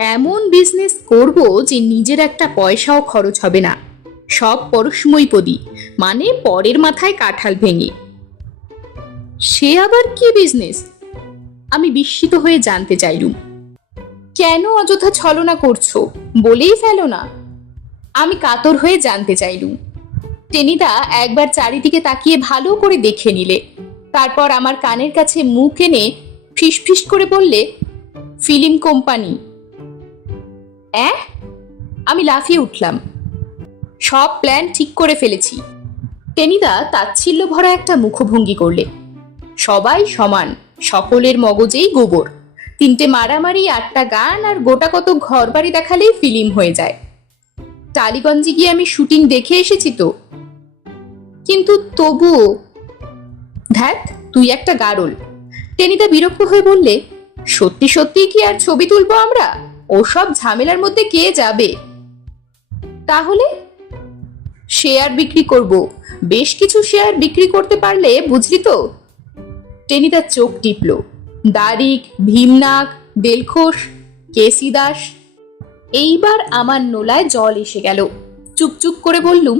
এমন বিজনেস করব যে নিজের একটা পয়সাও খরচ হবে না, সব পরস্মৈপদী, মানে পরের মাথায় কাঁঠাল ভেঙে। সে আবার কি বিজনেস? আমি বিস্মিত হয়ে জানতে চাইলুম। কেন অযথা ছলনা করছো, বলেই ফেলো না। আমি কাতর হয়ে জানতে চাইলুম। টেনিদা একবার চারিদিকে তাকিয়ে ভালো করে দেখে নিলে, তারপর আমার কানের কাছে মুখ এনে ফিসফিস করে বললে, ফিল্ম কোম্পানি। অ্যাঁ? আমি লাফিয়ে উঠলাম। সব প্ল্যান ঠিক করে ফেলেছি। টেনিদা তাচ্ছিল্য ভরা একটা মুখভঙ্গি করলে। সবাই সমান, সকলের মগজেই গোবর। 3টে মারামারি, 8টা গান আর গোটা কত ঘর বাড়ি দেখালেই ফিল্ম হয়ে যায়। টালিগঞ্জে গিয়ে আমি শুটিং দেখে এসেছি তো। কিন্তু তবুও। ধ্যাত, তুই একটা গারল। টেনিদা বিরক্ত হয়ে বললে, সত্যি সত্যি কি আর ছবি তুলবো আমরা? ওসব ঝামেলার মধ্যে কে যাবে? তাহলে শেয়ার বিক্রি করব। বেশ কিছু শেয়ার বিক্রি করতে পারলে, বুঝলি তো। টেনিদা চোখ টিপল। দারিক, ভীমনাগ, দেলখোস, কেসি দাস। এইবার আমার নোলায় জল এসে গেল। চুপচুপ করে বললুম,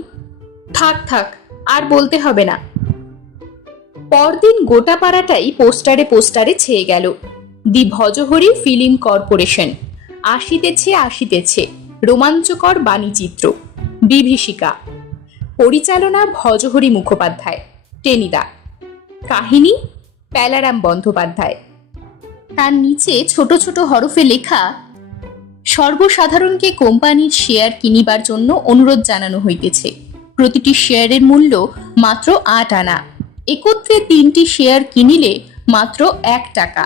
থাক থাক, আর বলতে হবে না। পরদিন গোটা পাড়াটাই পোস্টারে পোস্টারে ছেয়ে গেল। দি ভজহরি ফিল্ম কর্পোরেশন, আসিতেছে আসিতেছে, রোমাঞ্চকর বাণীচিত্র, বিভীষিকা। পরিচালনা ভজহরি মুখোপাধ্যায়, টেনিদা। কাহিনী প্যালারাম বন্দ্যোপাধ্যায়। তার নিচে ছোট ছোট হরফে লেখা, সর্বসাধারণকে কোম্পানির শেয়ার কিনিবার জন্য অনুরোধ জানানো হইতেছে। প্রতিটি শেয়ারের মূল্য মাত্র 8 আনা। একত্রে 3টি শেয়ার কিনিলে মাত্র 1 টাকা।